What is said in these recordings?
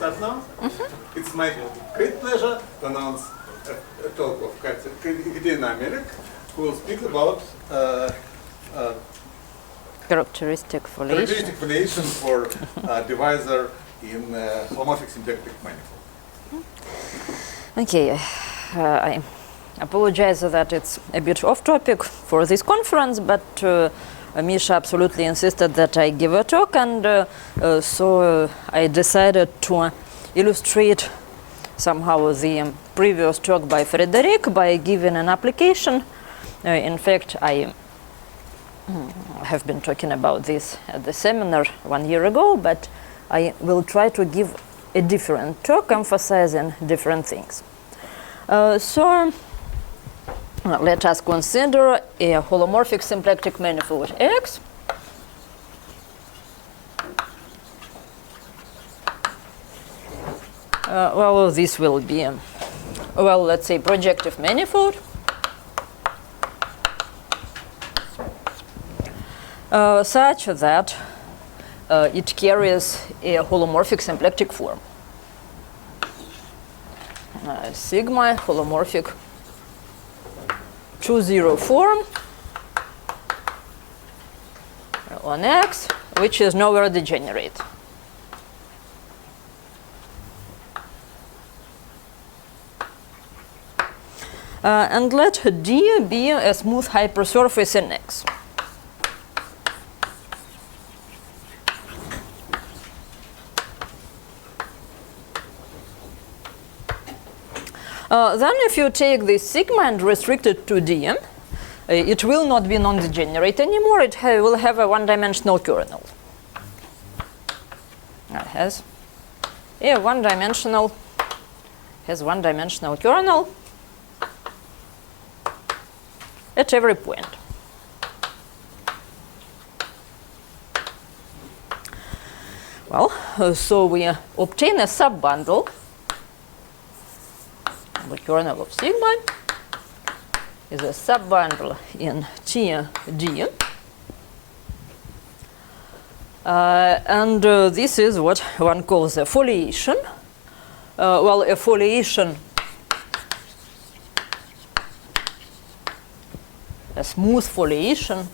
start now? It's my great pleasure to announce a talk of Ekaterina Amerik, who will speak about characteristic foliation for divisor in holomorphic symplectic manifold. Okay, I apologize that it's a bit off topic for this conference, but Misha absolutely insisted that I give a talk, and so I decided to illustrate somehow the previous talk by Frederic by giving an application. In fact, I have been talking about this at the seminar 1 year ago, but I will try to give a different talk emphasizing different things. So let us consider a holomorphic symplectic manifold X. Well, this will be, well, let's say projective manifold. Such that it carries a holomorphic symplectic form. Sigma holomorphic 2-0 form on X, which is nowhere degenerate. And let D be a smooth hypersurface in X. Then if you take this sigma and restrict it to D, it will not be non-degenerate anymore. It will have a one-dimensional kernel. It has a one-dimensional kernel at every point. Well, so we obtain a subbundle. The kernel of sigma is a subbundle in TD. And this is what one calls a foliation. Well, a foliation, a smooth foliation,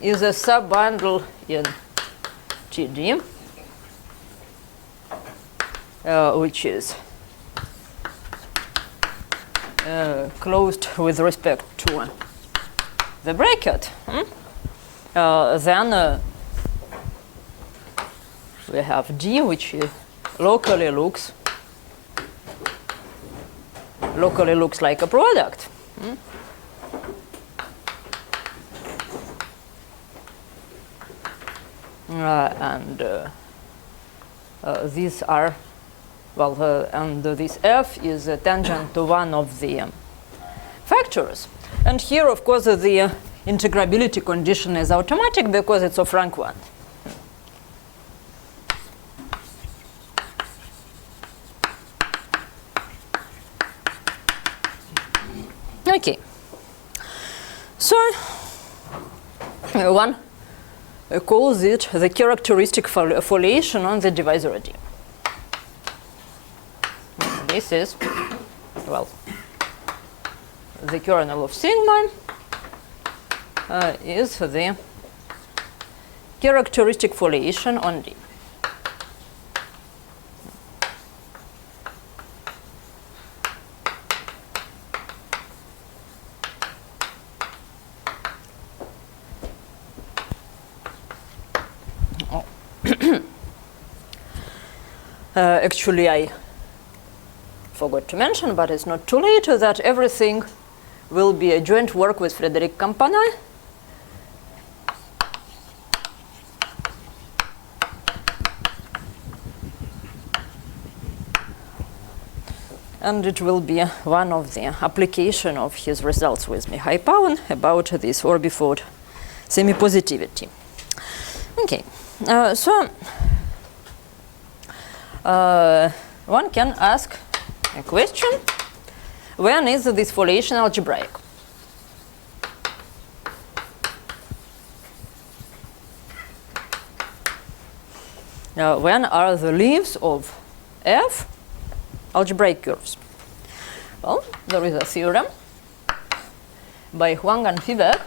is a subbundle in TD, which is closed with respect to the bracket. Then we have D, which locally looks like a product. And these are, well, and this F is tangent to one of the factors. And here, of course, the integrability condition is automatic because it's of rank 1. Okay. So one calls it the characteristic foliation on the divisor D. This is, well, the kernel of sigma is the characteristic foliation on D. Actually, I forgot to mention, but it's not too late, that everything will be a joint work with Frederic Campanay. And it will be one of the application of his results with Mihai Paun about this orbifold semi-positivity. Okay, so one can ask a question: when is this foliation algebraic? when are the leaves of f algebraic curves? Well, there is a theorem by Huang and Fivet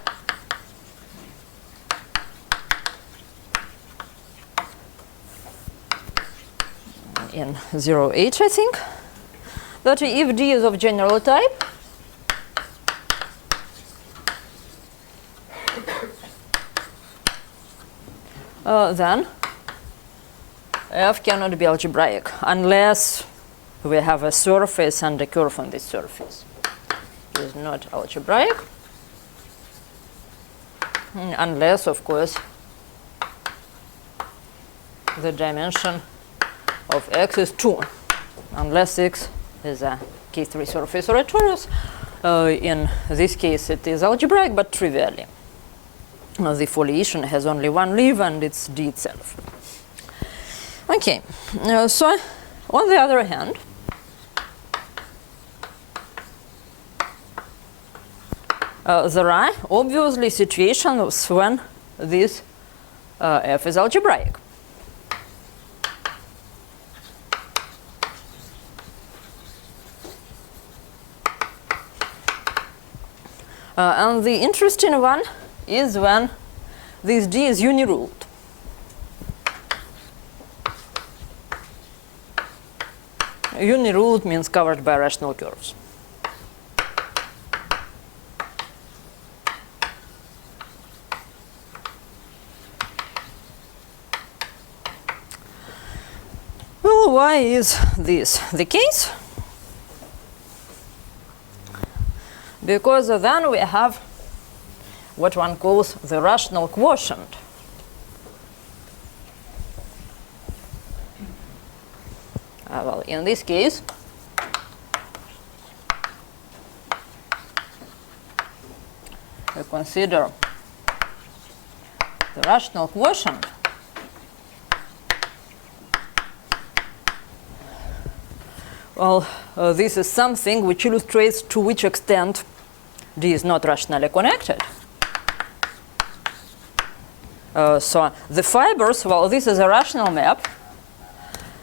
in 08, I think, that if D is of general type, then f cannot be algebraic unless we have a surface and a curve on this surface. It is not algebraic unless, of course, the dimension of x is 2, unless x is a K3 surface or a torus. In this case, it is algebraic, but trivially. The foliation has only one leaf, and it's D itself. Okay, so on the other hand, there are obviously situations when this f is algebraic. And the interesting one is when this D is uniruled. Uniruled means covered by rational curves. Well, why is this the case? Because then we have what one calls the rational quotient. Well, in this case, we consider the rational quotient well, this is something which illustrates to which extent D is not rationally connected. So the fibers, well, this is a rational map.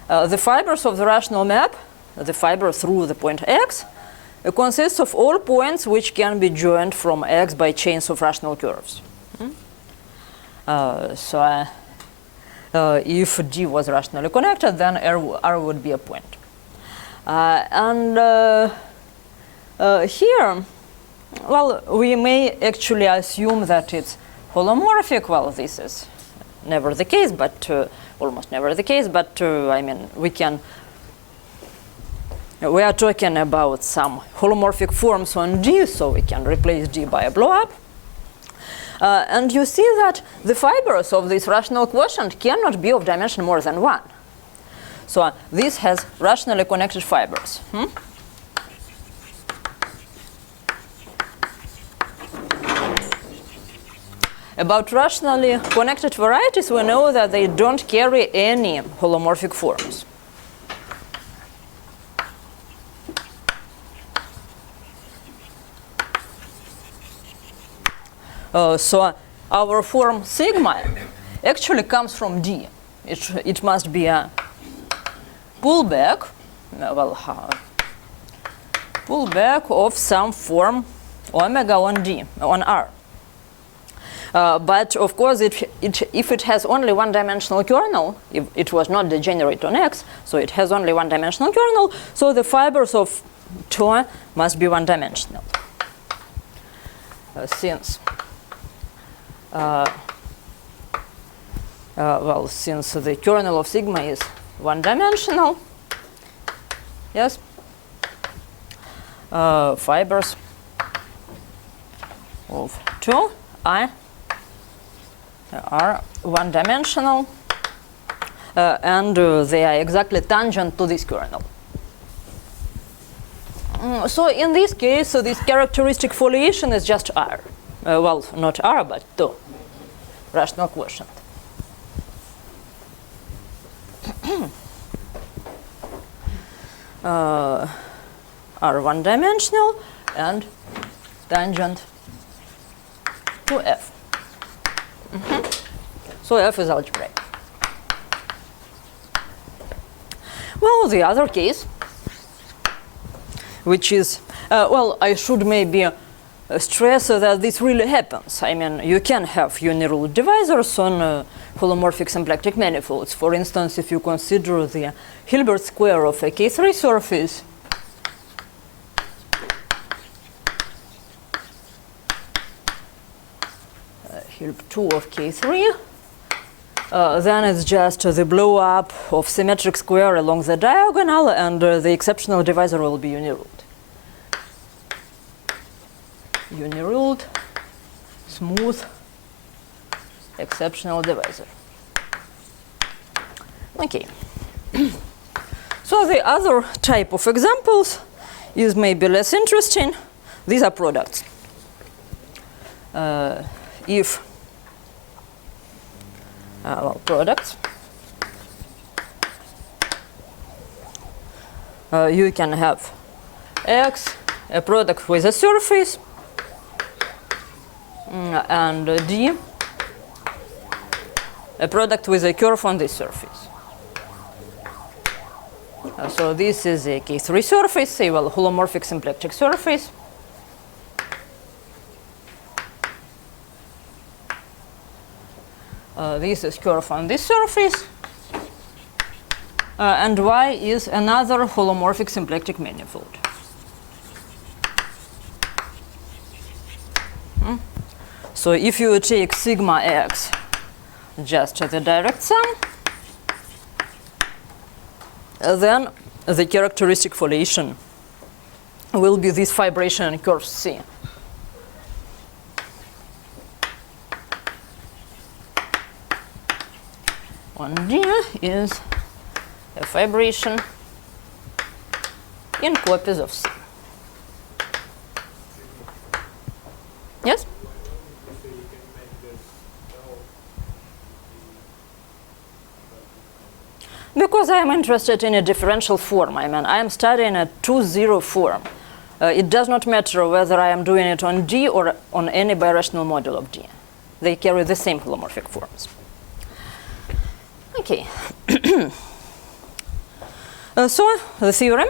The fibers of the rational map, the fiber through the point x, consists of all points which can be joined from x by chains of rational curves. If D was rationally connected, then R would be a point. Here, well, we may actually assume that it's holomorphic. Well, this is never the case, but almost never the case. But I mean, we are talking about some holomorphic forms on D, so we can replace D by a blow-up. And you see that the fibers of this rational quotient cannot be of dimension more than 1. So this has rationally connected fibers. About rationally connected varieties, we know that they don't carry any holomorphic forms. So our form sigma actually comes from D. It must be a pullback, pullback of some form omega on D, on R. But of course, if it has only one-dimensional kernel, if it was not degenerate on X, so it has only one-dimensional kernel, so the fibers of tau must be one-dimensional. Since the kernel of sigma is one-dimensional, yes, fibers of 2I are one-dimensional, and they are exactly tangent to this kernel. So in this case, this characteristic foliation is just R. Well, not R, but 2, rational quotient. Are one-dimensional and tangent to F. So F is algebraic. Well, the other case, which is, well, I should maybe stress that this really happens. I mean, you can have uniruled divisors on holomorphic symplectic manifolds. For instance, if you consider the Hilbert square of a K3 surface, Hilb2 of K3, then it's just the blow up of symmetric square along the diagonal, and the exceptional divisor will be uniruled. Uniruled, smooth, exceptional divisor. Okay. So the other type of examples is maybe less interesting. These are products. If well, products, you can have X, a product with a surface, and D, a product with a curve on this surface. So this is a K3 surface, a well, holomorphic symplectic surface. This is curve on this surface. And Y is another holomorphic symplectic manifold. So if you take sigma x just the direct sum, then the characteristic foliation will be this fibration curve C. One D is a fibration in copies of C. Yes? Because I am interested in a differential form. I mean, I am studying a 2-0 form. It does not matter whether I am doing it on D or on any birational module of D. They carry the same holomorphic forms. Okay. So the theorem.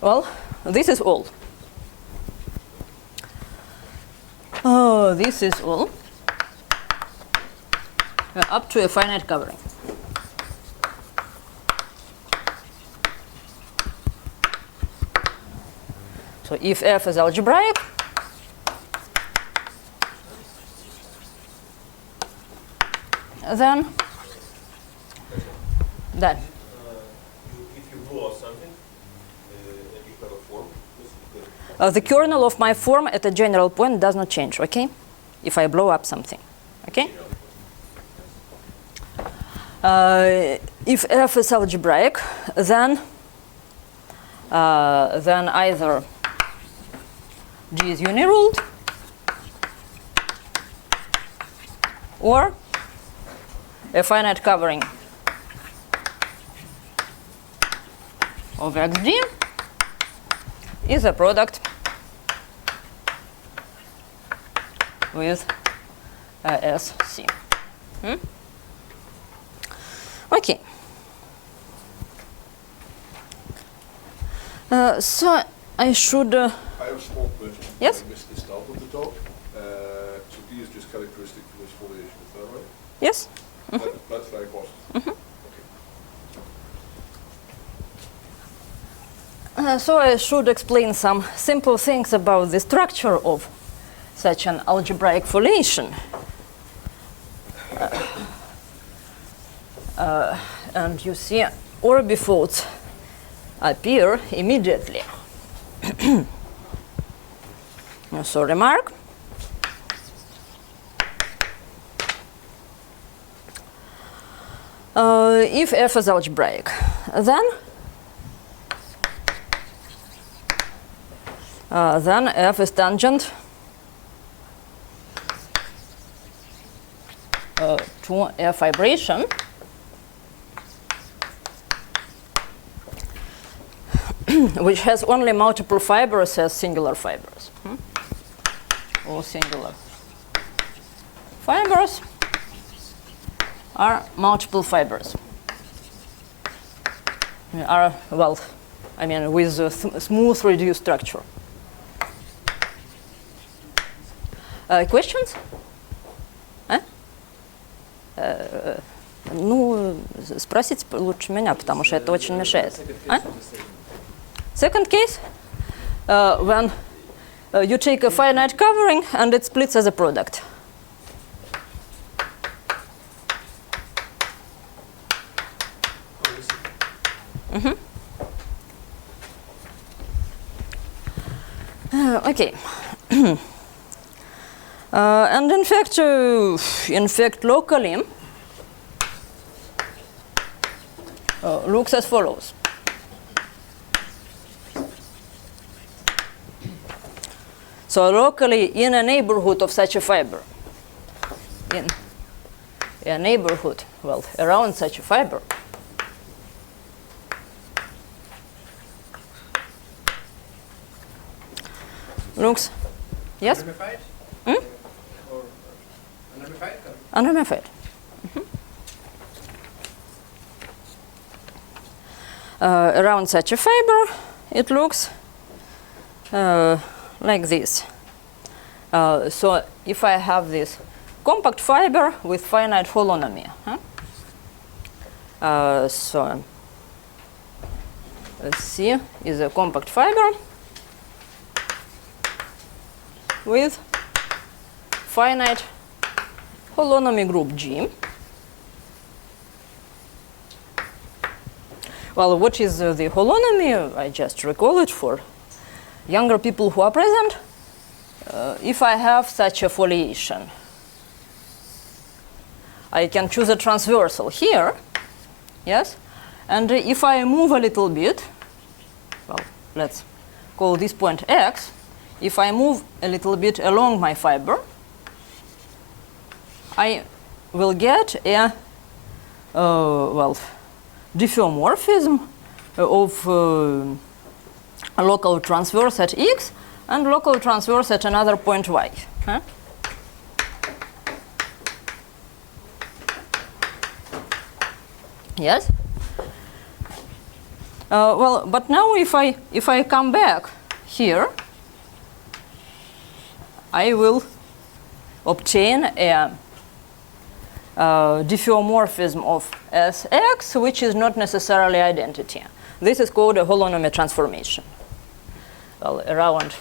Well, this is all. This is all up to a finite covering. So if F is algebraic, then that. If you rule out something, and you have a form, The kernel of my form at a general point does not change, okay? If I blow up something, okay? If F is algebraic, then either G is uniruled or a finite covering of XG is a product with SC. Okay. So I should. I have a small question. Yes? I missed the start of the talk. So D is just characteristic for this foliation, is that right? Yes. That's very positive. So I should explain some simple things about the structure of such an algebraic foliation. And you see orbifolds appear immediately. So remark. If F is algebraic, then F is tangent to a fibration which has only multiple fibers as singular fibers. All singular fibers are multiple fibers. Are, well, I mean, with a smooth reduced structure. Questions? Ну, спросите лучше меня, потому что это очень мешает. Second case, when you take a finite covering and it splits as a product. Okay. And in fact, locally looks as follows. So locally, in a neighborhood of such a fiber, in a neighborhood, well, around such a fiber, looks, yes? Unramified? Hmm? Or unramified? Unramified. Around such a fiber, it looks like this. So if I have this compact fiber with finite holonomy, so C is a compact fiber with finite holonomy group G. Well, what is the holonomy? I just recall it for younger people who are present. If I have such a foliation, I can choose a transversal here, yes? And if I move a little bit, well, let's call this point X. If I move a little bit along my fiber, I will get a, well, diffeomorphism of a local transverse at X and local transverse at another point Y. Yes? Well, but now if I come back here, I will obtain a diffeomorphism of Sx, which is not necessarily identity. This is called a holonomy transformation. Well, around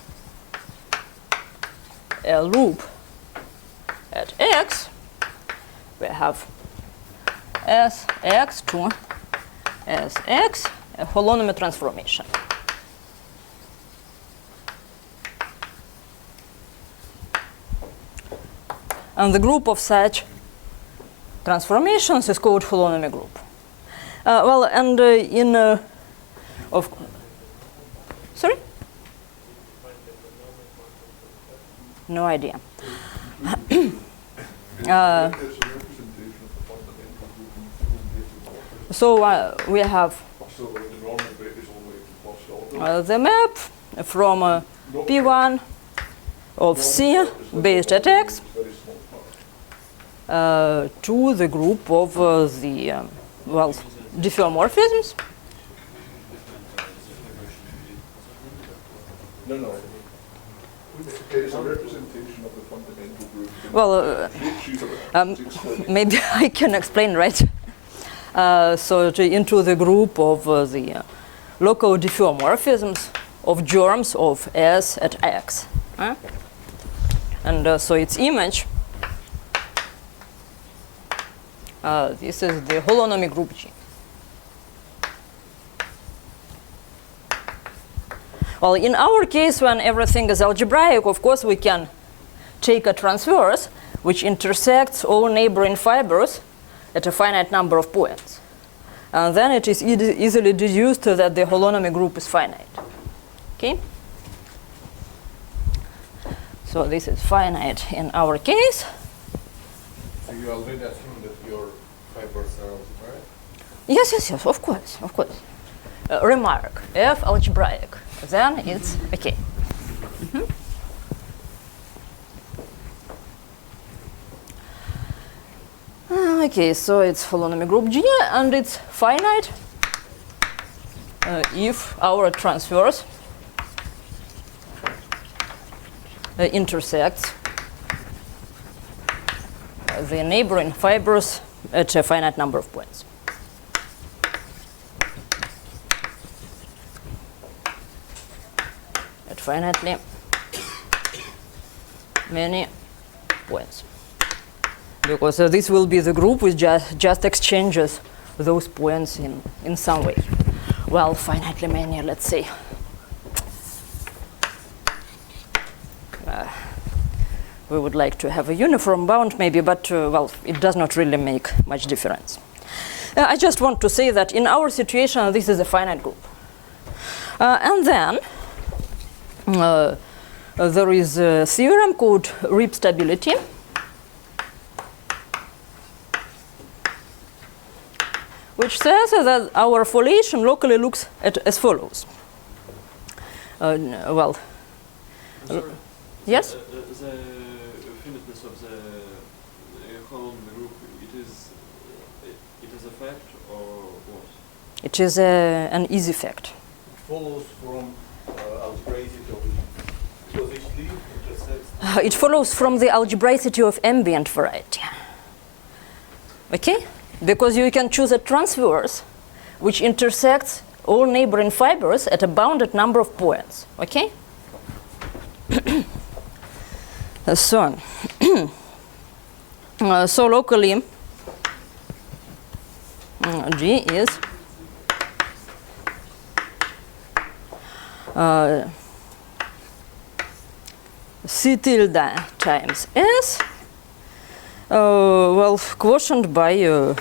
a loop at X, we have Sx to Sx, a holonomy transformation. And the group of such transformations is called holonomy group. Well, and of sorry? No idea. So we have the map from P1 of C based at X to the group of the well, diffeomorphisms. No. It's a representation of the fundamental group. Well, maybe I can explain, right? So into the group of the local diffeomorphisms of germs of S at X. And so its image, this is the holonomy group G. Well, in our case, when everything is algebraic, of course, we can take a transverse which intersects all neighboring fibers at a finite number of points. And then it is easily deduced that the holonomy group is finite. Okay? So this is finite in our case. So you already assume that your fibers are algebraic? Yes, of course. remark, F algebraic, then it's okay. Okay, so it's holonomy group G, and it's finite if our transverse intersects the neighboring fibers at a finite number of points. At finitely many points. Because this will be the group which just exchanges those points in some way. Well, finitely many, let's say. We would like to have a uniform bound maybe, but well, it does not really make much difference. I just want to say that in our situation, this is a finite group. And then there is a theorem called Rip stability, which says that our foliation locally looks as follows. Well, yes? The finiteness of the holonomy group, it is a fact or what? It is an easy fact. It follows from algebraicity of the, because each leaf intersects. It follows from the algebraicity of ambient variety. Okay? Because you can choose a transverse which intersects all neighboring fibers at a bounded number of points. Okay? So, so locally, G is C tilde times S, well, quotient by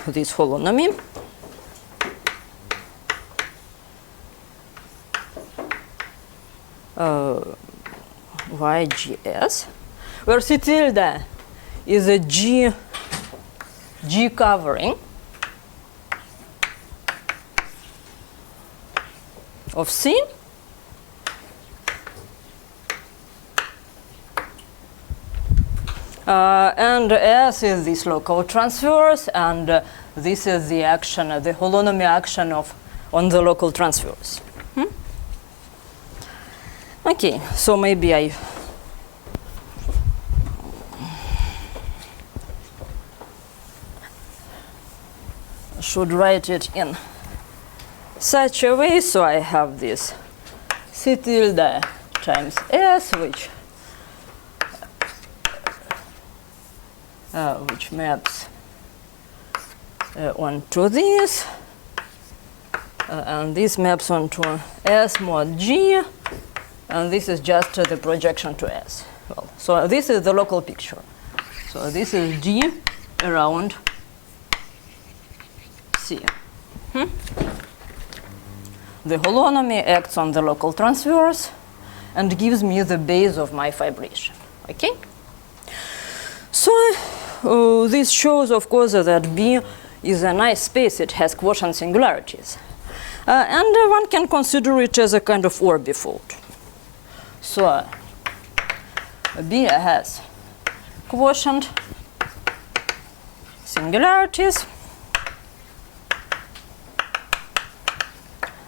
this holonomy. YGS, where C tilde is a G covering of C, and S is this local transverse, and this is the action, the holonomy action on the local transverse. Okay, so maybe I should write it in such a way, so I have this C tilde times S, which maps onto this, and this maps onto S mod G, and this is just the projection to S. Well, so this is the local picture. So this is G around C. The holonomy acts on the local transverse and gives me the base of my fibration. Okay? So this shows, of course, that B is a nice space. It has quotient singularities. And one can consider it as a kind of orbifold. So B has quotient singularities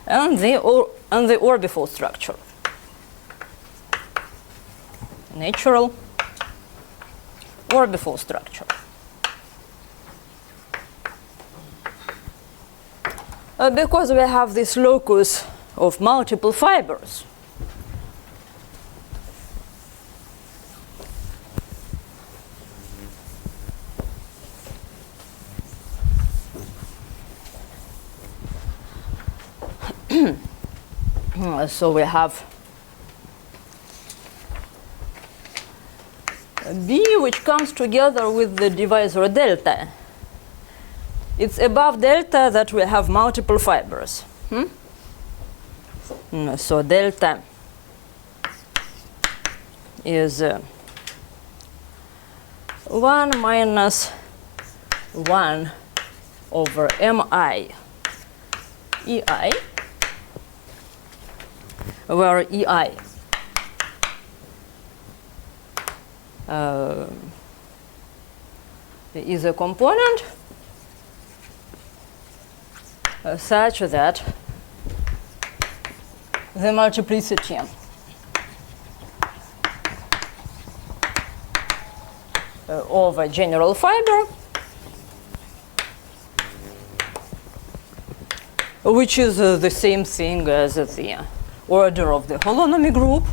and the orbifold structure. Natural orbifold structure. Because we have this locus of multiple fibers. So we have B, which comes together with the divisor delta. It's above delta that we have multiple fibers. So delta is 1 minus 1 over mi EI. where EI is a component such that the multiplicity of a general fiber, which is the same thing as the order of the holonomy group,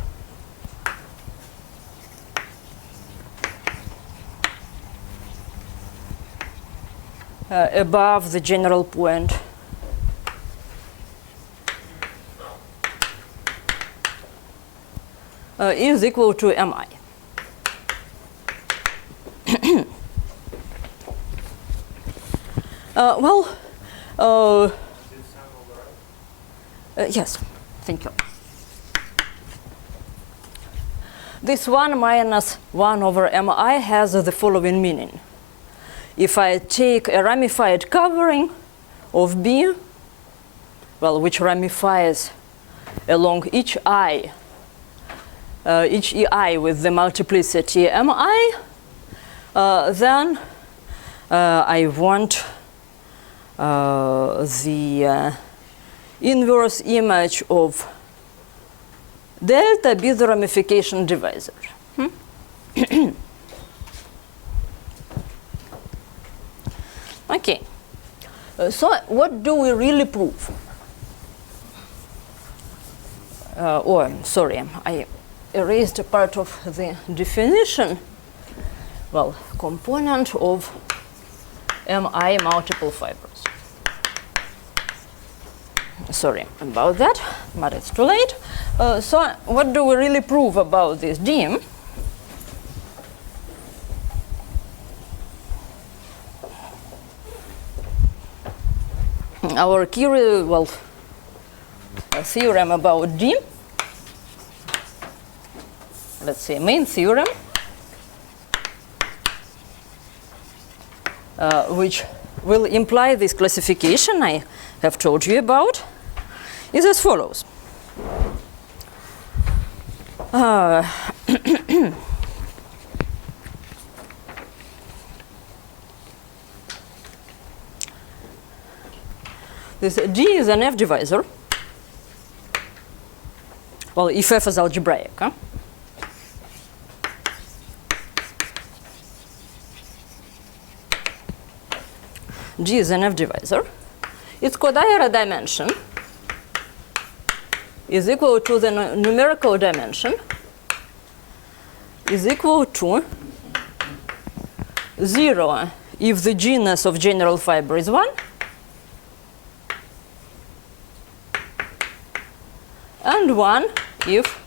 above the general point is equal to mi. Yes, thank you. This 1 minus 1 over mi has the following meaning. If I take a ramified covering of B, well, which ramifies along each EI with the multiplicity mi, then I want the inverse image of delta be the ramification divisor. Okay, so what do we really prove? Sorry, I erased a part of the definition. Well, component of mi multiple fibers. Sorry about that, but it's too late. So what do we really prove about this DIM? Our key, theorem about D, let's say main theorem, which will imply this classification I have told you about, is as follows. This D is an F divisor. Well, if F is algebraic. Huh? G is an F divisor. Its Kodaira dimension is equal to the numerical dimension is equal to 0 if the genus of general fiber is 1, and 1 if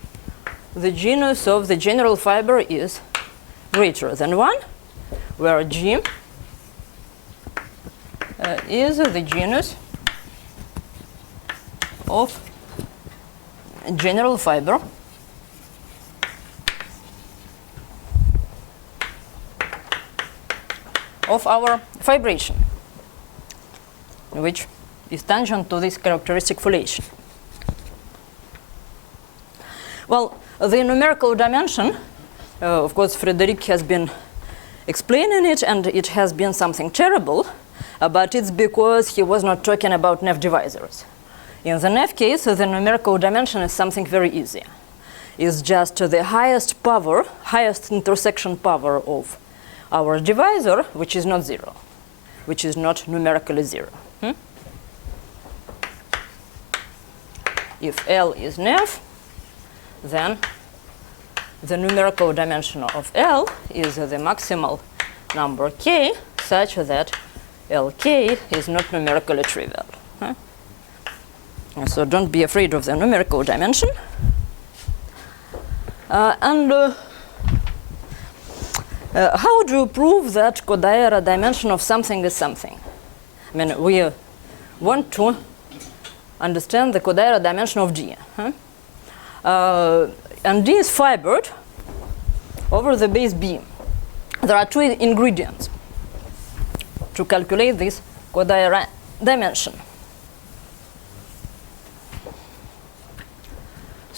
the genus of the general fiber is greater than 1, where G is the genus of general fiber of our fibration, which is tangent to this characteristic foliation. Well, the numerical dimension, of course, Frederic has been explaining it, and it has been something terrible, but it's because he was not talking about Neff divisors. In the Neff case, the numerical dimension is something very easy. It's just the highest power, highest intersection power of our divisor, which is not 0, which is not numerically 0. If L is Neff, then the numerical dimension of L is the maximal number k, such that Lk is not numerically trivial. So don't be afraid of the numerical dimension. How do you prove that Kodaira dimension of something is something? I mean, we want to understand the Kodaira dimension of D. And D is fibered over the base B. There are two ingredients to calculate this Kodaira dimension.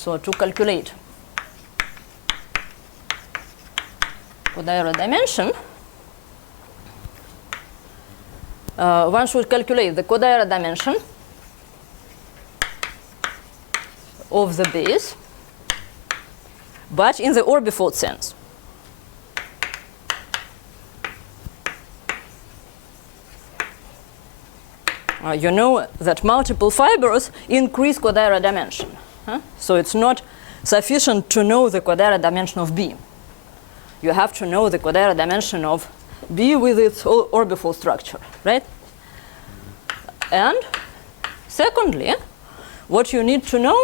So to calculate Kodaira dimension, one should calculate the Kodaira dimension of the base, but in the orbifold sense. You know that multiple fibers increase Kodaira dimension. So it's not sufficient to know the Kodaira dimension of B. You have to know the Kodaira dimension of B with its orbifold structure, right? And secondly, what you need to know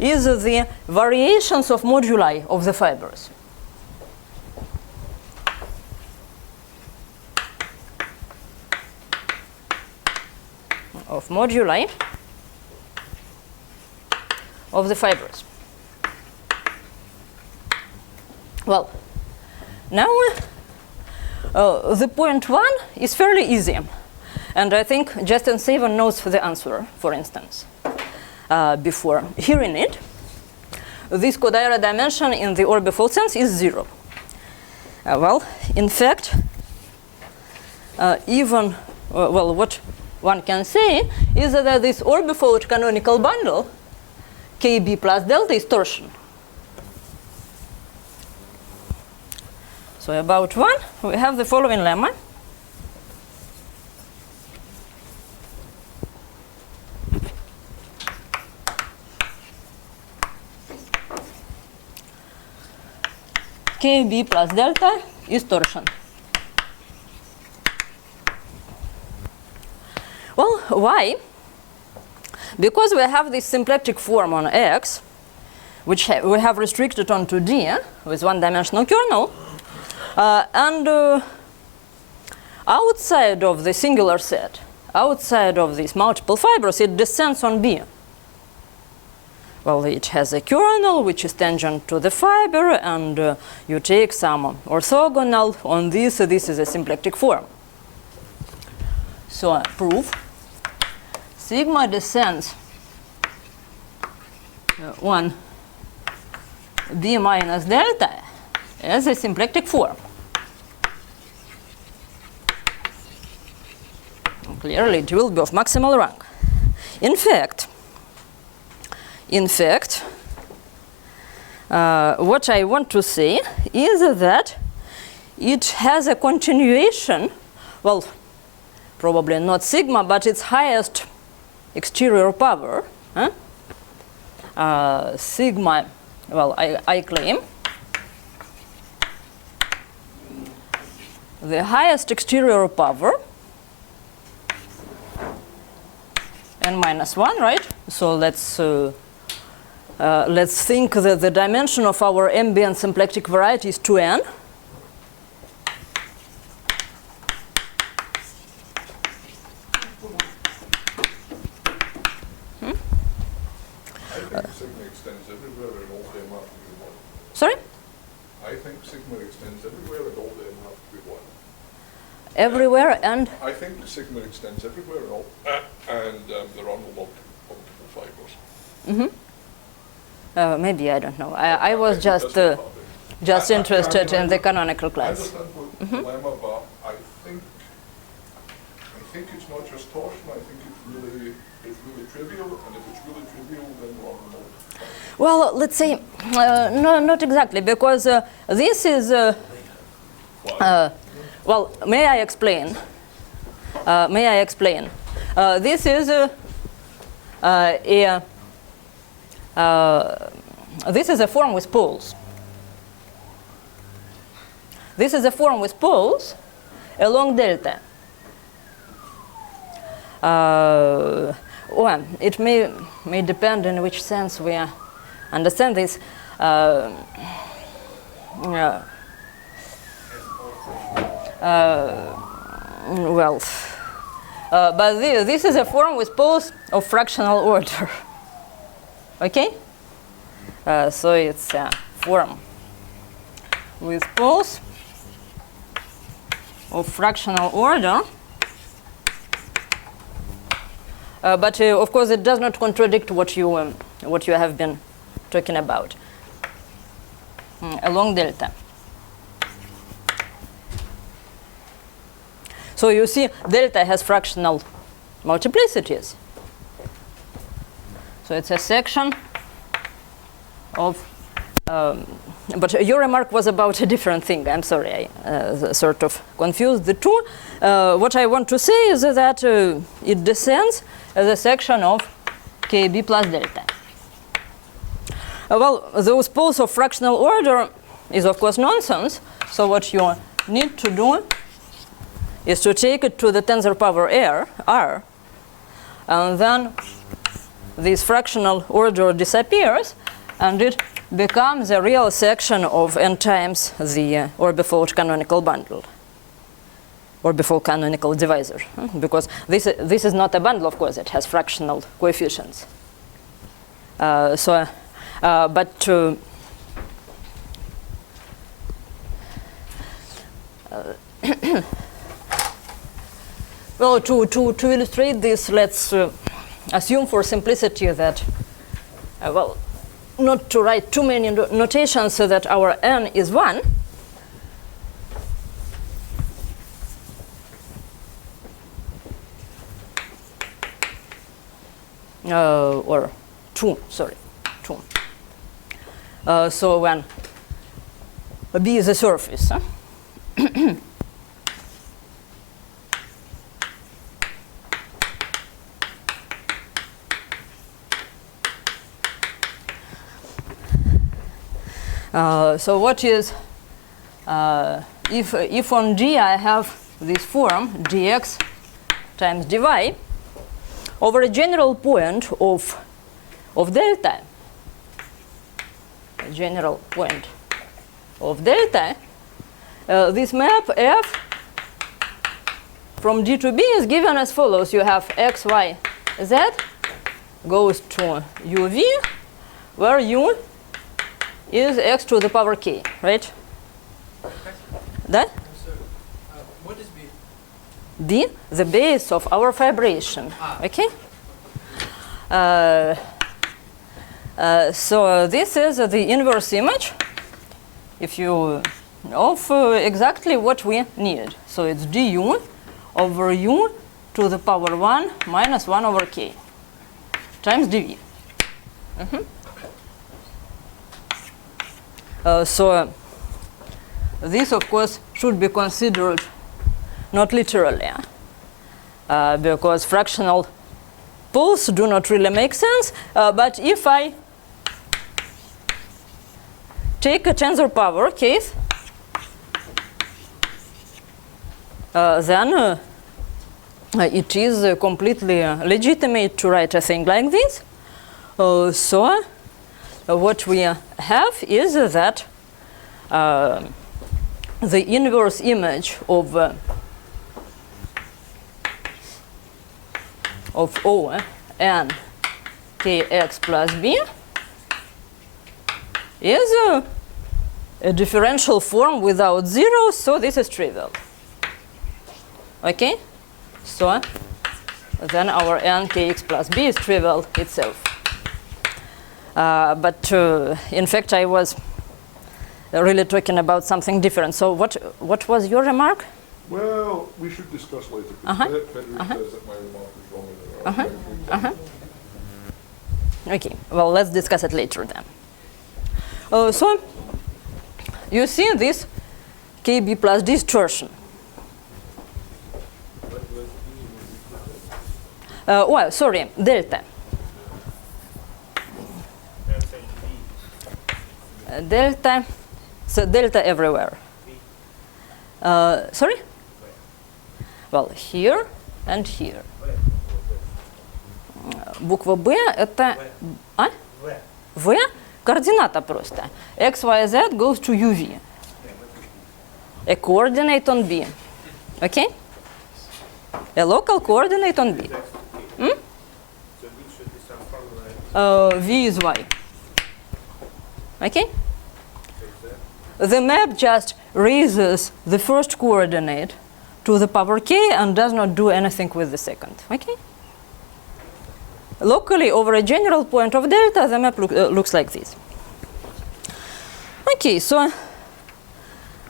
is the variations of moduli of the fibers. Of moduli of the fibers. Well, now the point 1 is fairly easy. And I think Justin Savan knows the answer, for instance, before hearing it. This Kodaira dimension in the orbifold sense is 0. Well, in fact, what one can say is that this orbifold canonical bundle, KB plus delta, is torsion. So about 1, we have the following lemma. KB plus delta is torsion. Well, why? Because we have this symplectic form on X, which we have restricted onto D with one-dimensional kernel, and outside of the singular set, outside of these multiple fibers, it descends on B. Well, it has a kernel which is tangent to the fiber, and you take some orthogonal on this. So this is a symplectic form. So proof: sigma descends on B minus delta as a symplectic form. Clearly, it will be of maximal rank. In fact, what I want to say is that it has a continuation, well, probably not sigma, but its highest exterior power. Sigma, well, I claim the highest exterior power, n minus 1, right? So let's think that the dimension of our ambient symplectic variety is 2n. Sigma extends everywhere and all them have to be 1. Sorry? I think sigma extends everywhere and all them have to be 1. Everywhere and? I think sigma extends everywhere and all, and there are no multiple fibers. Mm-hmm. Maybe, I don't know. I was just interested in the canonical I class. understand the dilemma, but I think it's not just torsion. I think it's really trivial, and if it's really trivial, then we're on the mode. Well, let's say, no, not exactly, because this is, well, may I explain? This is this is a form with poles. This is a form with poles along delta. Well, it may depend in which sense we understand this. But this is a form with poles of fractional order. Okay? So it's a form with poles of fractional order. But of course, it does not contradict what you have been talking about along delta. So you see, delta has fractional multiplicities. So it's a section of, but your remark was about a different thing. I'm sorry, I sort of confused the two. What I want to say is that it descends as a section of KB plus delta. Well, those poles of fractional order is of course nonsense. So what you need to do is to take it to the tensor power r, and then this fractional order disappears, and it becomes a real section of n times the orbifold canonical bundle, orbifold canonical divisor, because this is not a bundle, of course, it has fractional coefficients. Well, to illustrate this, let's assume for simplicity that, well, not to write too many notations, so that our n is 1. Or 2, sorry, 2. So when B is a surface, so what is, if on D I have this form dx times dy over a general point of delta, a general point of delta, this map f from D to B is given as follows. You have x, y, z goes to uv, where u is x to the power k, right? That? So, what is B? B, the base of our vibration. Okay? So this is the inverse image, if you of exactly what we need. So it's du over u to the power 1 minus 1 over k times dv. So this, of course, should be considered not literally, because fractional poles do not really make sense. But if I take a tensor power case, then it is completely legitimate to write a thing like this. So what we have is that the inverse image of O n kx plus b is a differential form without zeros, so this is trivial. Okay? So then our n kx plus b is trivial itself. But in fact, I was really talking about something different. So what was your remark? Well, we should discuss later. Frederick says that my remark is wrong. Okay, well, let's discuss it later then. So you see this KB plus distortion. Well, sorry, delta. Delta, so delta everywhere. Sorry? Well, here and here. Буква B это... А? V? Координата просто. X, Y, Z goes to UV. A coordinate on B. Okay? A local coordinate on B. V is Y. Okay? The map just raises the first coordinate to the power k and does not do anything with the second. Okay? locally over a general point of delta, the map looks like this. Okay, so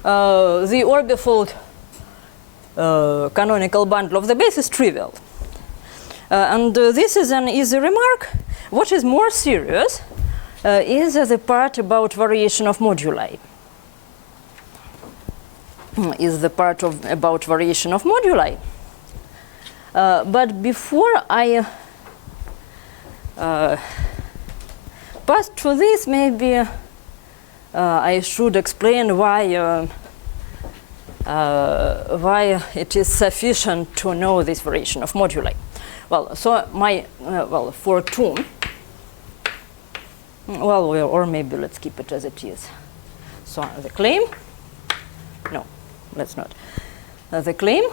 the orbifold canonical bundle of the base is trivial. And this is an easy remark. What is more serious is the part about variation of moduli. But before I pass through this, maybe I should explain why it is sufficient to know this variation of moduli. Well, so for 2, or maybe let's keep it as it is. So the claim, no, let's not. The claim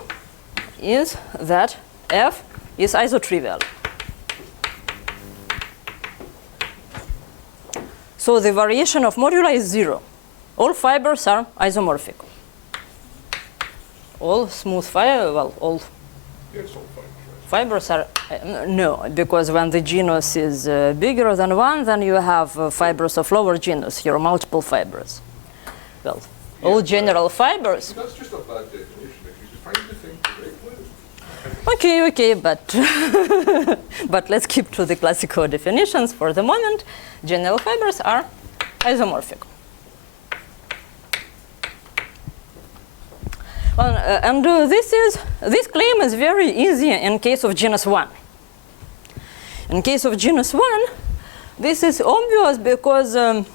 is that F is isotrivial. So the variation of moduli is 0. All fibers are isomorphic. All smooth fibers, all Yes, all fibers, right? fibers are, no, because when the genus is bigger than 1, then you have fibers of lower genus, your multiple fibers. Well, all general fibers. That's just a bad definition. If you define the thing correctly. Okay, but but let's keep to the classical definitions for the moment. General fibers are isomorphic. Well, and this claim is very easy in case of genus 1. In case of genus 1, this is obvious because a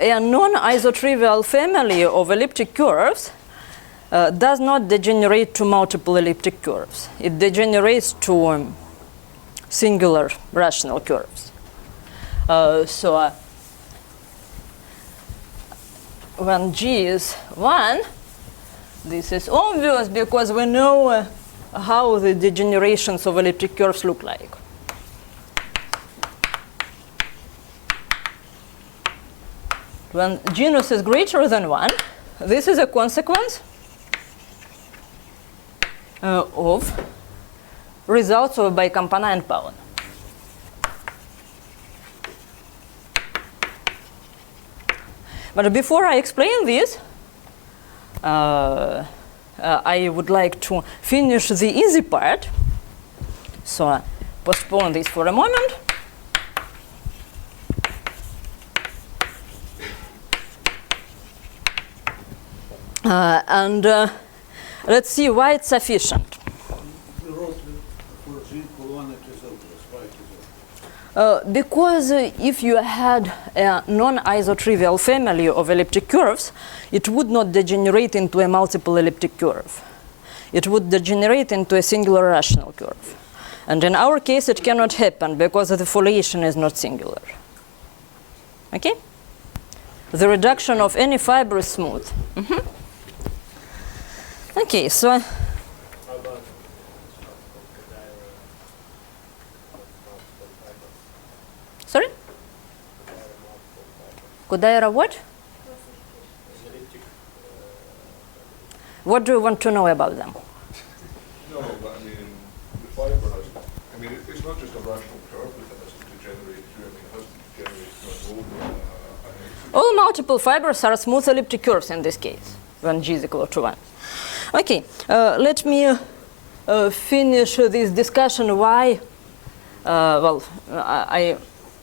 non-isotrivial family of elliptic curves does not degenerate to multiple elliptic curves. It degenerates to singular rational curves. So when G is 1, this is obvious because we know how the degenerations of elliptic curves look like. When genus is greater than 1, this is a consequence of results of Bicampana and Pauen. But before I explain this, I would like to finish the easy part. So postpone this for a moment. And let's see why it's sufficient. Because if you had a non-isotrivial family of elliptic curves, it would not degenerate into a multiple elliptic curve. It would degenerate into a singular rational curve. And in our case, it cannot happen because the foliation is not singular. Okay? The reduction of any fiber is smooth. Okay, so sorry? Kodaira what? What do you want to know about them? No, but I mean, the fiber has, I mean, it's not just a rational curve that has to degenerate through, I mean, it has to degenerate through a whole All multiple fibers are smooth elliptic curves in this case, when G is equal to 1. Okay, let me finish this discussion why, I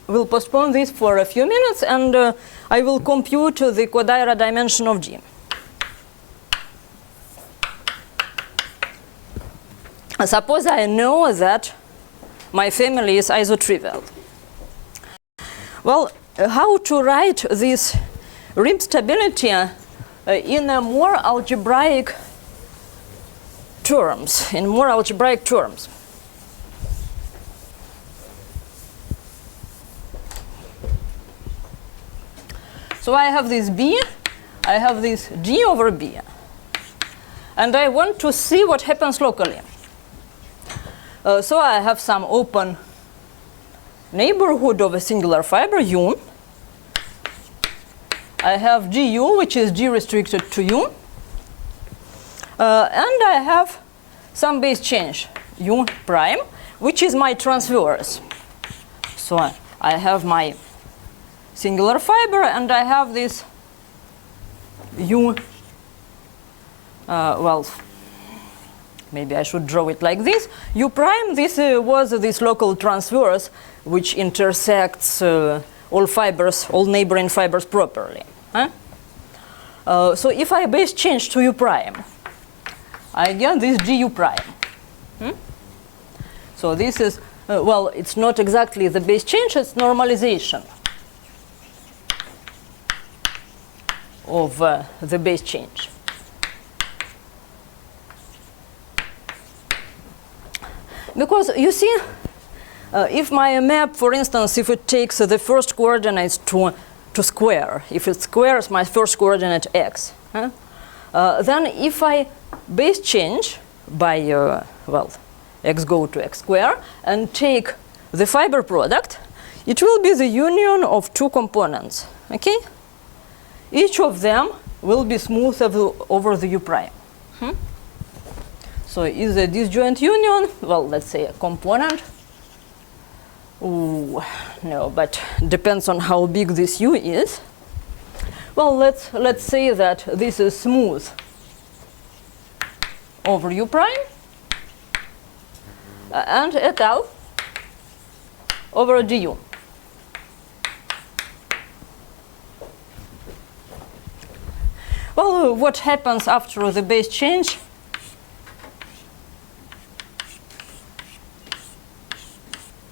will postpone this for a few minutes and I will compute the Kodaira dimension of G. Suppose I know that my family is isotrivial. Well, how to write this rim stability in a more algebraic terms, So I have this B, I have this D over B. And I want to see what happens locally. So I have some open neighborhood of a singular fiber, U. I have GU, which is G restricted to U. And I have some base change, U prime, which is my transverse. So I have my singular fiber, and I have this U. Well, maybe I should draw it like this. U prime, this was this local transverse which intersects all fibers, all neighboring fibers properly. Huh? So if I base change to U prime, I get this GU prime. So this is, well, it's not exactly the base change, it's normalization of the base change. Because you see, if my map, for instance, if it takes the first coordinates to square, if it squares my first coordinate x, then if I base change by, well, x go to x square and take the fiber product, it will be the union of two components, okay? Each of them will be smooth over the U prime. So is a disjoint union, well, let's say a component. Ooh, no, but depends on how big this U is. Well, let's say that this is smooth over U prime and et al. Over du. Well, what happens after the base change?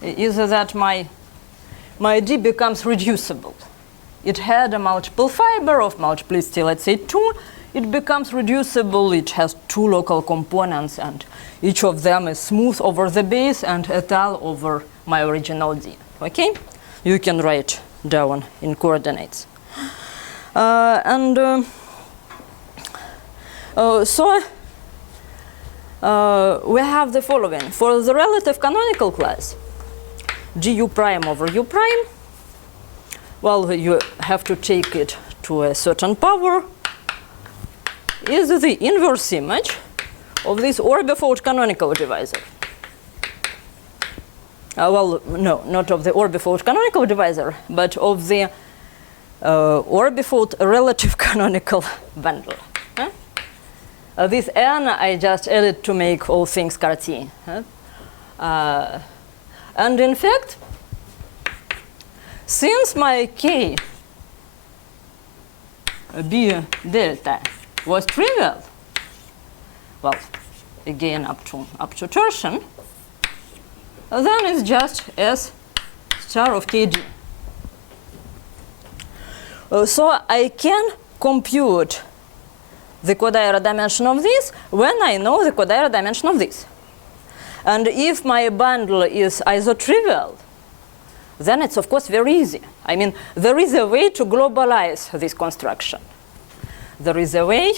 Is that my D becomes reducible. It had a multiple fiber of multiplicity, let's say 2. It becomes reducible. It has two local components, and each of them is smooth over the base and et al. Over my original D. Okay? You can write down in coordinates. So we have the following. For the relative canonical class, GU prime over U prime, well, you have to take it to a certain power, is the inverse image of this orbifold canonical divisor. Well, no, not of the orbifold canonical divisor, but of the orbifold relative canonical bundle. This N I just added to make all things Cartier. And in fact, since my K B delta was trivial, well, again up to torsion, then it's just S star of KD. So I can compute the Kodaira dimension of this when I know the Kodaira dimension of this. And if my bundle is isotrivial, then it's of course very easy. I mean, there is a way to globalize this construction. There is a way,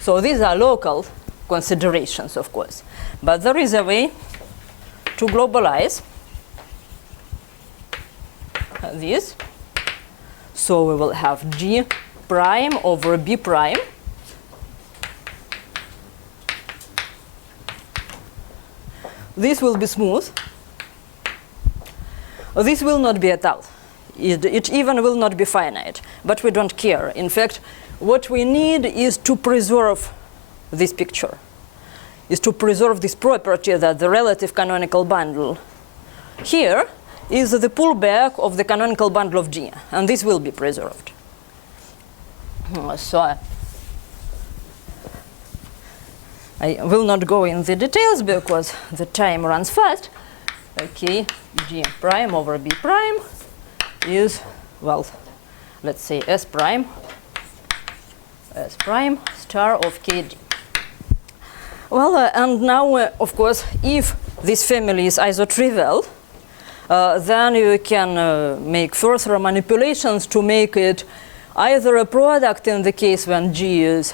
so these are local considerations, of course, but there is a way to globalize this. So we will have G prime over B prime. This will be smooth. This will not be et al. It even will not be finite, but we don't care. In fact, what we need is to preserve this picture, is to preserve this property that the relative canonical bundle here is the pullback of the canonical bundle of G, and this will be preserved. So I will not go in the details because the time runs fast. Okay, G prime over B prime is, well, let's say S prime star of KD. Well, and now, of course, if this family is isotrivial, then you can make further manipulations to make it either a product in the case when G is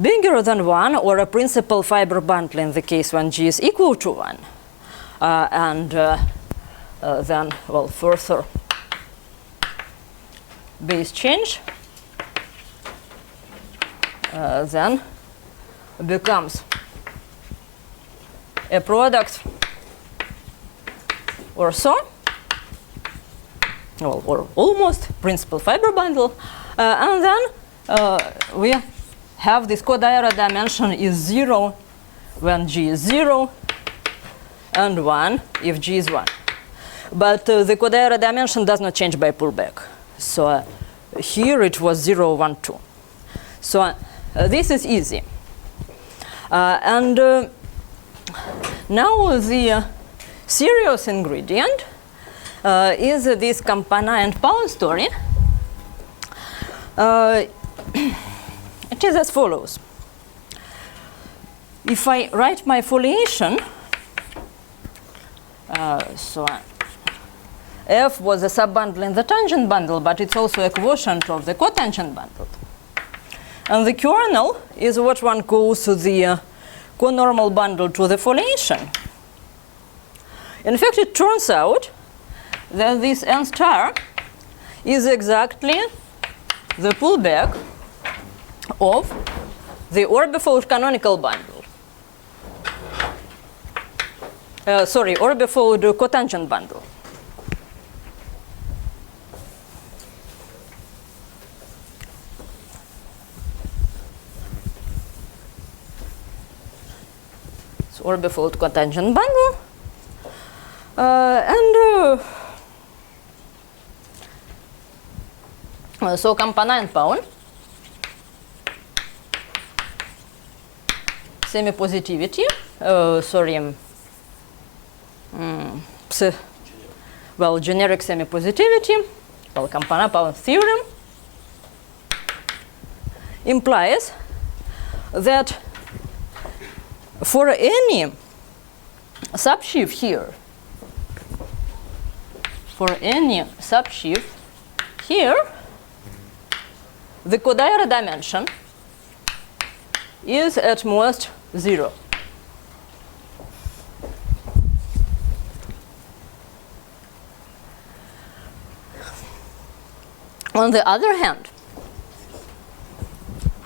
bigger than 1, or a principal fiber bundle in the case when G is equal to 1. Then, well, further base change then becomes a product or so, well, or almost principal fiber bundle, and then we have this codiary dimension is 0 when G is 0, and 1 if G is 1. But the codiary dimension does not change by pullback. So here it was 0, 1, 2. So this is easy. And now the serious ingredient is this Campana and Pound story. It is as follows. If I write my foliation, so F was a subbundle in the tangent bundle, but it's also a quotient of the cotangent bundle. And the kernel is what one calls the conormal bundle to the foliation. In fact, it turns out that this N star is exactly the pullback of the orbifold canonical bundle. Sorry, orbifold cotangent bundle. So orbifold cotangent bundle. So Campana and Pound. Semi-positivity. Sorry. Well, generic semi-positivity. Well, Campana-Pound theorem implies that for any subsheaf here, the codiary dimension is at most 0. On the other hand,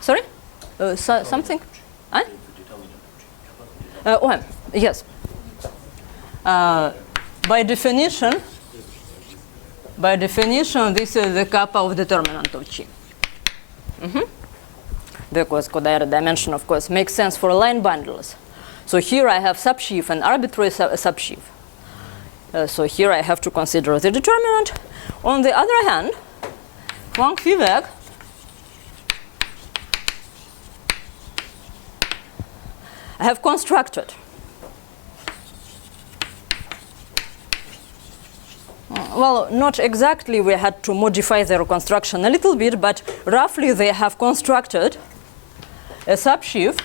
sorry, something? Yes. By definition, this is the kappa of determinant of G. Because codiary dimension, of course, makes sense for line bundles. So here I have subsheaf and arbitrary subsheaf. So here I have to consider the determinant. On the other hand, Planck-Vivek I have constructed well, not exactly, we had to modify their construction a little bit, but roughly they have constructed a subsheaf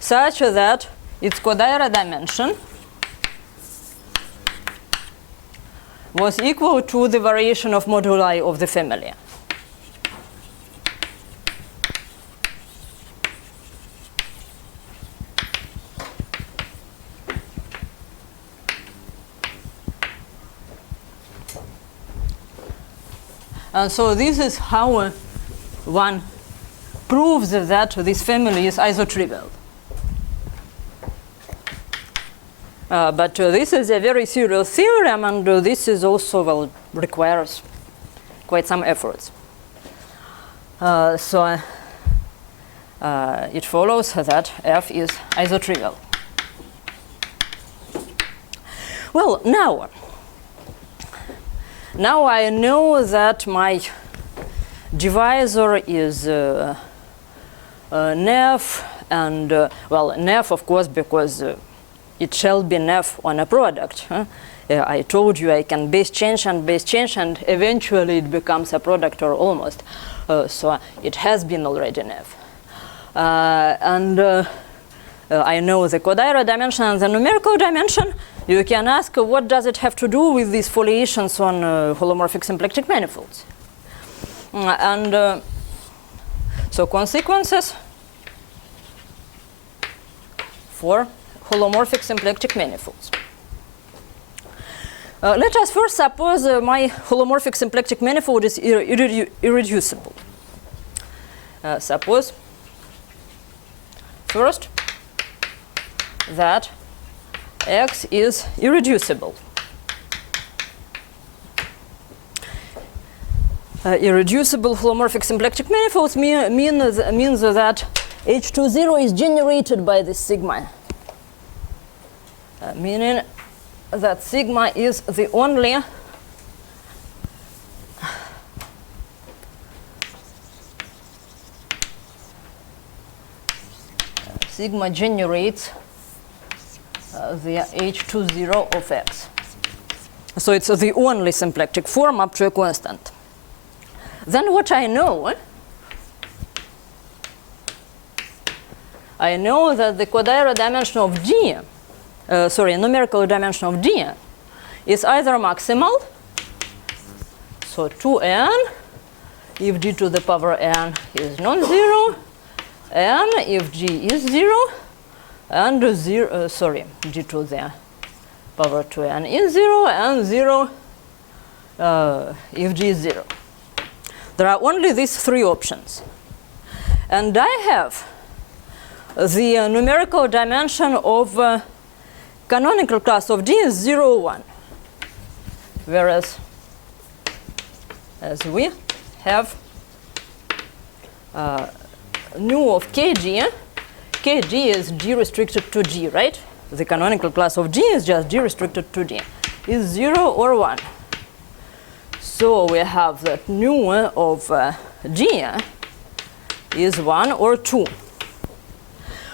such that its codiary dimension was equal to the variation of moduli of the family. And so this is how one proves that this family is isotrivial. But this is a very serious theorem, and this is also, well, requires quite some efforts. So it follows that F is isotrivial. Well, now I know that my divisor is Nef, and well, Nef, of course, because it shall be Nef on a product. I told you I can base change, and eventually it becomes a product, or almost. So it has been already Nef. I know the codiary dimension and the numerical dimension. You can ask, what does it have to do with these foliations on holomorphic symplectic manifolds? So consequences for holomorphic symplectic manifolds. Let us first suppose my holomorphic symplectic manifold is irreducible. Suppose first that X is irreducible. Irreducible holomorphic symplectic manifolds means that H20 is generated by this sigma, meaning that sigma is the only sigma generates the H20 of X. So it's the only symplectic form up to a constant. Then what I know that the Kodaira dimension of D, numerical dimension of D, is either maximal, so 2n, if d to the power n is non-zero, n if g is 0, and d to the power 2n is 0, and 0 if g is 0. There are only these three options. And I have the numerical dimension of canonical class of D is 0, 1. Whereas as we have nu of kg, kg is D restricted to D, right? The canonical class of D is just D restricted to D, is 0 or 1. So we have that nu of G is 1 or 2.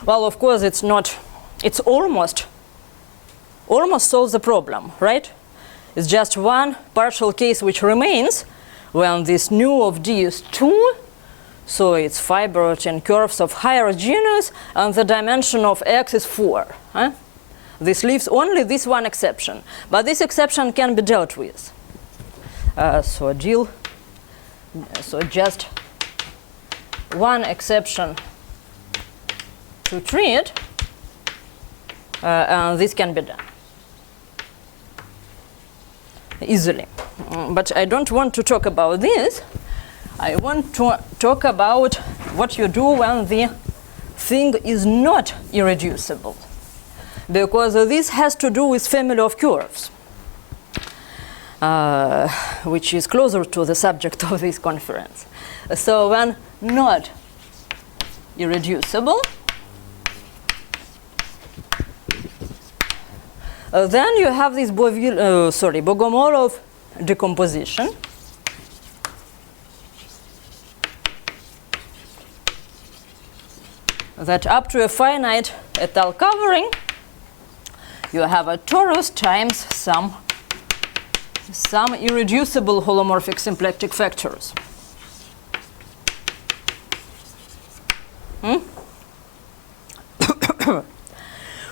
Well, of course, it's not, it's almost solves the problem, right? It's just one partial case which remains when this nu of D is 2, so it's fibrotin curves of higher genus, and the dimension of X is 4. Huh? This leaves only this one exception, but this exception can be dealt with. So just one exception to treat, and this can be done easily. But I don't want to talk about this. I want to talk about what you do when the thing is not irreducible, because this has to do with family of curves, which is closer to the subject of this conference. So when not irreducible, then you have this Bogomolov decomposition. That up to a finite étale covering, you have a torus times some irreducible holomorphic symplectic factors.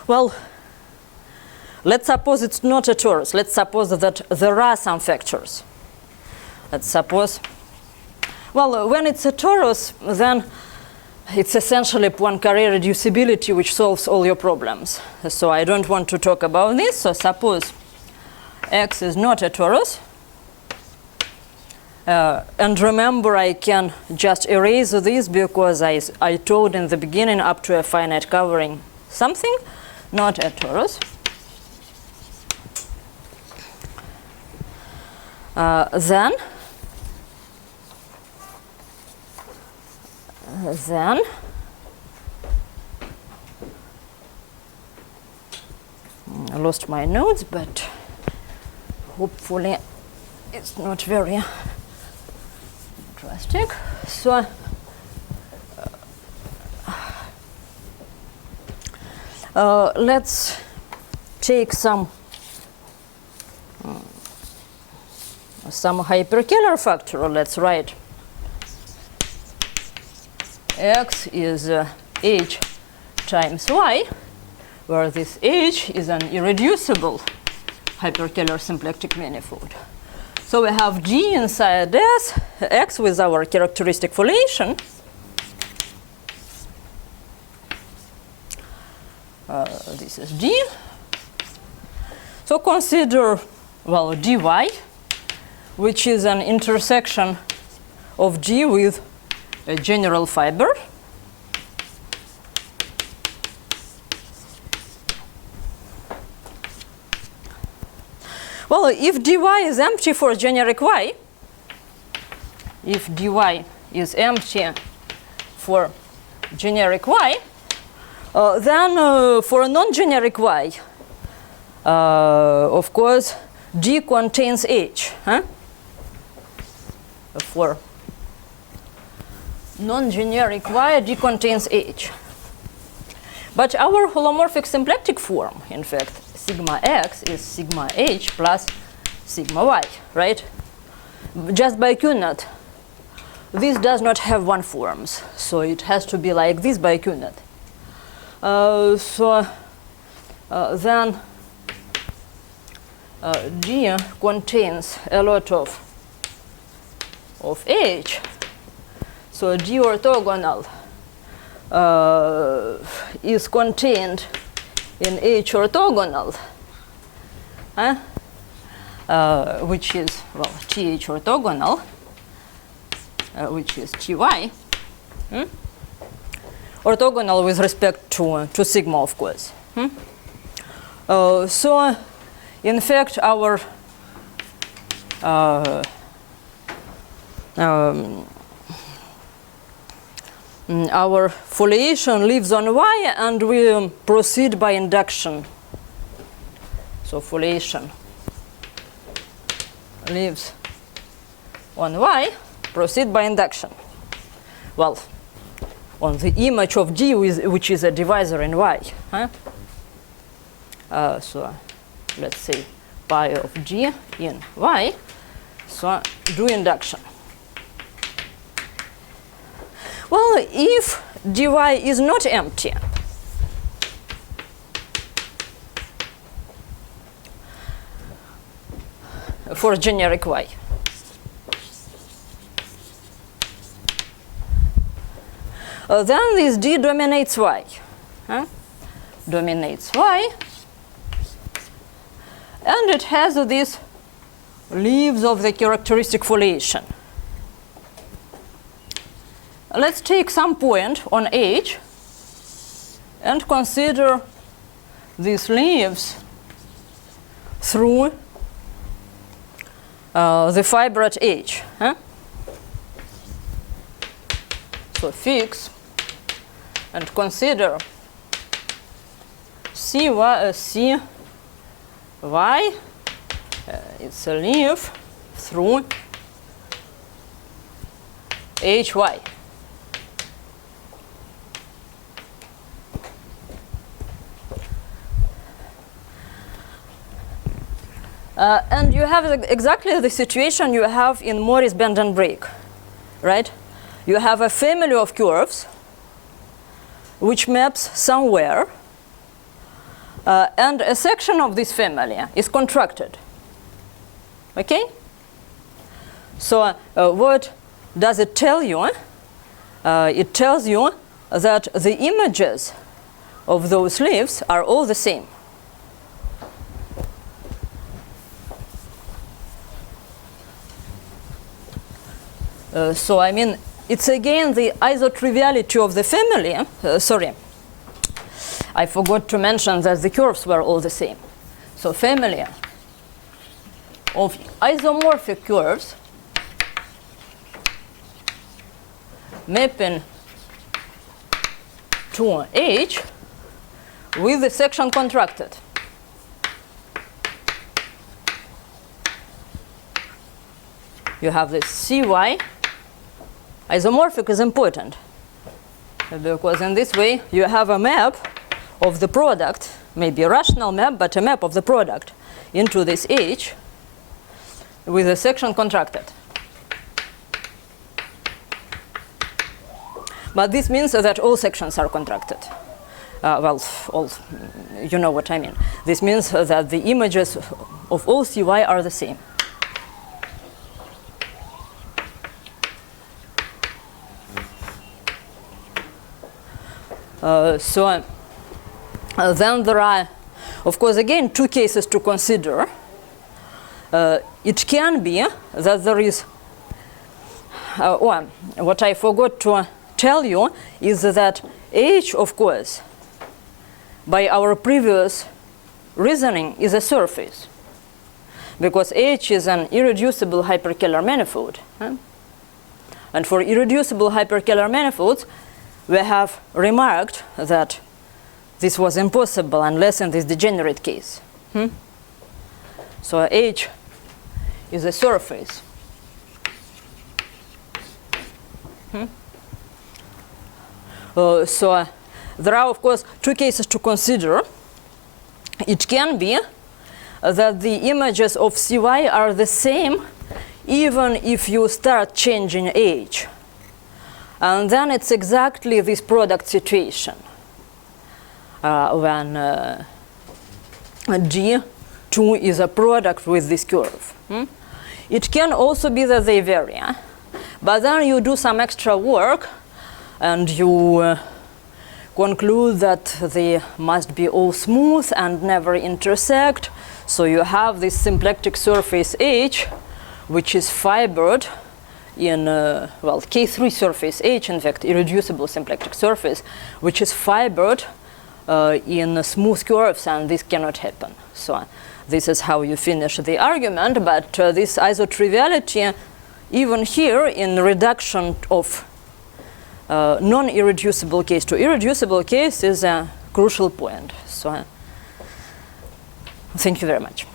Well, let's suppose it's not a torus. Let's suppose that there are some factors. Let's suppose, well, when it's a torus, then it's essentially Poincaré reducibility which solves all your problems. So I don't want to talk about this. So suppose X is not a torus. And remember, I can just erase this because I told in the beginning up to a finite covering something, not a torus. Then I lost my notes, but hopefully it's not very drastic. So let's take some hyperkähler factor. Let's write X is H times Y, where this H is an irreducible hyperkähler symplectic manifold. So we have G inside S, X with our characteristic foliation. This is D. So consider, well, dy, which is an intersection of G with a general fiber. Well, if dy is empty for generic y, if dy is empty for generic y, then for a non-generic y, of course, D contains H. Huh? For non-generic y, D contains H. But our holomorphic symplectic form, in fact, sigma x is sigma h plus sigma y, right? Just by Q-net. This does not have one forms, so it has to be like this by Q-net. Then D contains a lot of H, so D orthogonal is contained in H orthogonal, which is, well, TH orthogonal, which is TY, orthogonal with respect to sigma, of course. So, in fact, our foliation lives on y, and we proceed by induction. So foliation lives on y, proceed by induction. Well, on the image of D, which is a divisor in y. So let's say pi of G in y. So do induction. Well, if dy is not empty, for generic y, then this D dominates y. Dominates y, and it has these leaves of the characteristic foliation. Let's take some point on H and consider these leaves through the fiber at H. So fix and consider CY, it's a leaf through HY. And you have exactly the situation you have in Morris bend and break, right? You have a family of curves which maps somewhere, and a section of this family is contracted. Okay? So what does it tell you? It tells you that the images of those leaves are all the same. So I mean, it's again the isotriviality of the family. Sorry, I forgot to mention that the curves were all the same. So family of isomorphic curves mapping to H with the section contracted. You have this CY. Isomorphic is important because in this way you have a map of the product, maybe a rational map, but a map of the product into this H with a section contracted. But this means that all sections are contracted. Well, all, you know what I mean. This means that the images of all CY are the same. So then there are, of course, again, two cases to consider. It can be that there is, what I forgot to tell you is that H, of course, by our previous reasoning, is a surface. because H is an irreducible hyperkähler manifold. And for irreducible hyperkähler manifolds, we have remarked that this was impossible unless in this degenerate case. So H is a surface. So there are, of course, two cases to consider. It can be that the images of Cy are the same even if you start changing H. And then it's exactly this product situation when G2 is a product with this curve. It can also be that they vary. But then you do some extra work and you conclude that they must be all smooth and never intersect. So you have this symplectic surface H, which is fibered in, K3 surface H, in fact, irreducible symplectic surface, which is fibered in smooth curves, and this cannot happen. So this is how you finish the argument, but this isotriviality, even here in reduction of non-irreducible case to irreducible case, is a crucial point. So thank you very much.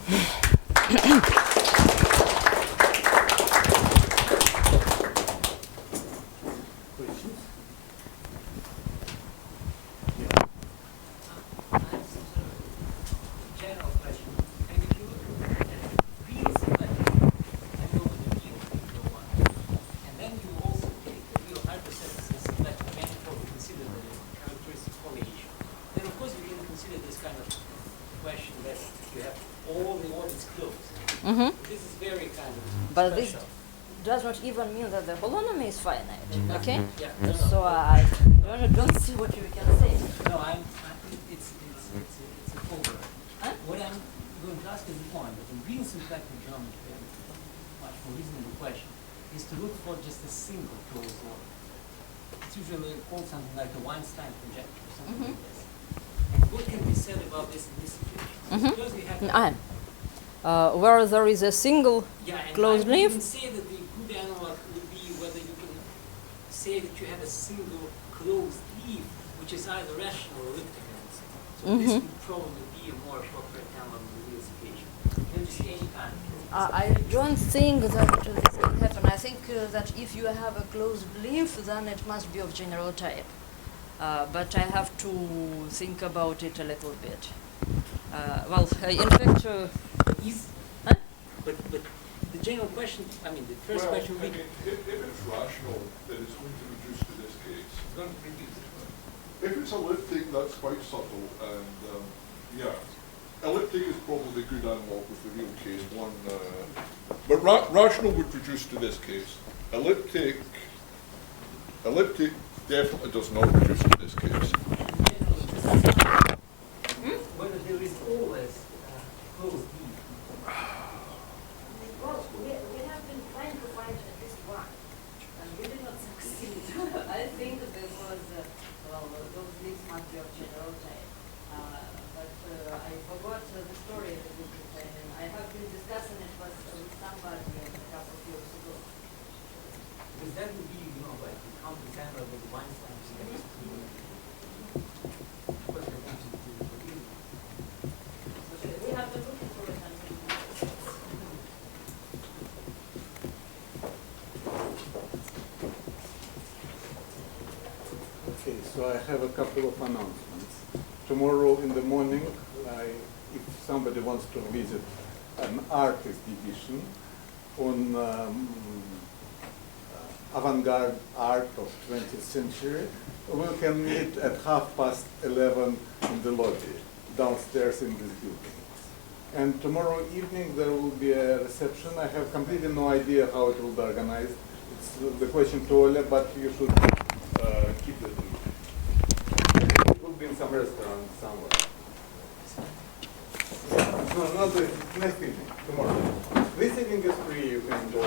But this does not even mean that the holonomy is finite, okay? Yeah. So I don't see what you can say. No, it's a over. What I'm going to ask is the point, but in real symplectic geometry, much more reasonable question, is to look for just a single closed order. It's usually called something like a Weinstein conjecture, something like this. And what can be said about this in this situation? Because we have where there is a single closed leaf. You can say that the good analog would be whether you can say that you have a single closed leaf, which is either rational or elliptical. So this would probably be a more appropriate analog in the real situation. Can you see any kind of I don't think that this can happen. I think that if you have a closed leaf, then it must be of general type. But I have to think about it a little bit. In fact, but the general question, I mean, the first question would be... if it's rational, then it's going to reduce to this case. If it's elliptic, that's quite subtle, and elliptic is probably a good analog with the real case one. But rational would reduce to this case. Elliptic definitely does not reduce to this case. Whether there is always closed leaf. Because we have been trying to find at least one, and we did not succeed. I think because, those leaves must be of general type. But I forgot the story that you could find, and I have been discussing it with somebody a couple of years ago. Because that would be, like the counter-camera with the Weinstein series. We have been looking for it. Okay, so I have a couple of announcements. Tomorrow in the morning, if somebody wants to visit an art exhibition on avant-garde art of 20th century, we can meet at 11:30 in the lobby, downstairs in this building. And tomorrow evening there will be a reception. I have completely no idea how it will be organized. It's the question to Oля, but you should keep it. It will be in some restaurant somewhere. No, not the next evening, tomorrow. This evening is free, you can go.